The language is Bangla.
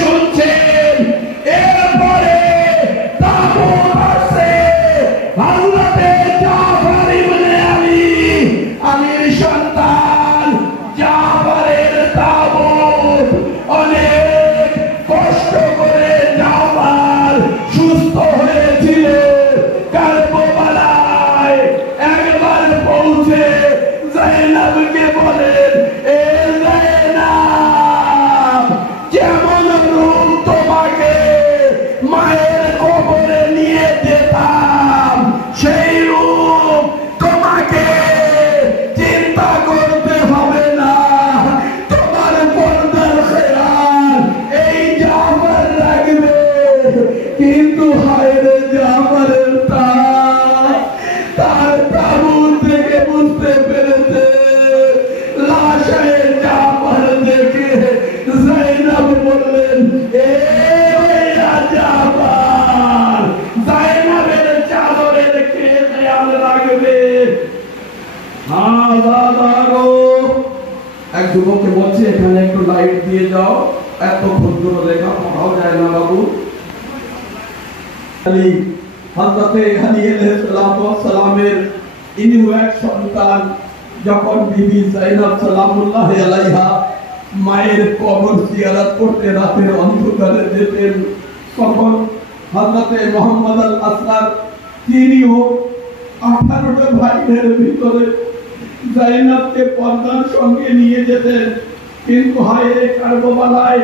শুনছেন এরপরে তাবুত আসছে হযরতে জাফর ইবনে আলীর সন্তান জাফরের তাবুত অনেক কষ্ট করে জাফর সুস্থ হয়েছিল কারবালায় একবার পৌঁছে যায়েনবকে বলেন এ যায়েনব যেমন রূপ তোমাকে মায়ের কবরে নিয়ে যেতাম সেই রূপ তোমাকে চিন্তা করতে হবে না তোমার পর্দার খেয়াল এই জাফর রাখবে কিন্তু হায়রে জাফরের তার তাবুত থেকে বুঝতে পেরেছে লাশে জাফর দেখে যায়েনব বললেন এ জাফর যায়েনবের চাদরের খেয়াল রাখবে। এক যুবককে বলছে এখানে একটু লাইট দিয়ে যাও এত ক্ষুদ্র লেখা পড়াও যায় না বাবু। হযরতে আলী আলাইহিসসালামের ইনিও এক সন্তান যখন বিবি যায়েনব সালামুল্লাহি আলাইহা মায়ের কবর জিয়ারত করতে রাতের অন্ধকারে যেতেন তখন হযরতে মুহাম্মদ আল আসগার তিনিও 18টা ভাইদের ভিতরে যায়েনবকে পর্দার সঙ্গে নিয়ে যেতেন কিন্তু হায় কারবালায়